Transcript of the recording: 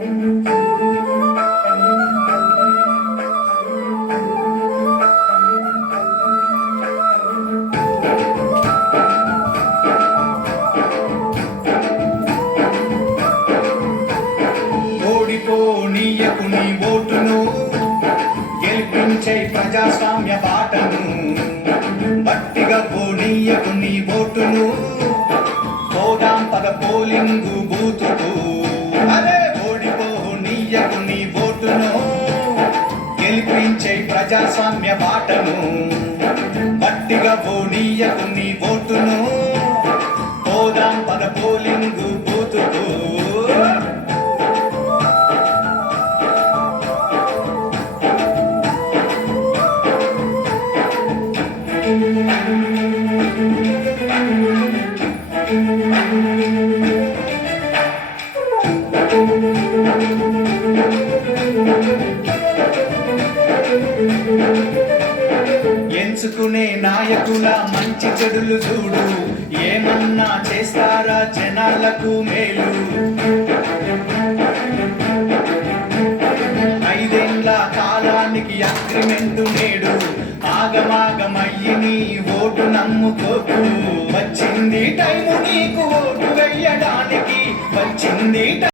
ఓడిపోనీయకు నీ ఓటును, గెలిపించే ప్రజాస్వామ్య బాటను. బట్టిగా పోనీయకు నీ ఓటును, పోదాం పద పోలింగు బూతుకు. అదే ఓడిపోనీయకు నీ ఓటును, గెలిపించే ప్రజాస్వామ్య బాటను. బట్టిగా పోనీయకు నీ ఓటును, పోదాం పద పోలింగు బూతుకు. ఎంచుకునే నాయకుల మంచి చెడులు చూడు, ఏమన్నా చేస్తారా జనాలకు మేలు. 5 ఏళ్ల కాలానికి అగ్రిమెంటు నేడు, ఆగమాగమయ్యి నీ ఓటు నమ్ముకోకు. వచ్చింది టైము నీకు ఓటు వెయ్యడానికి, వచ్చింది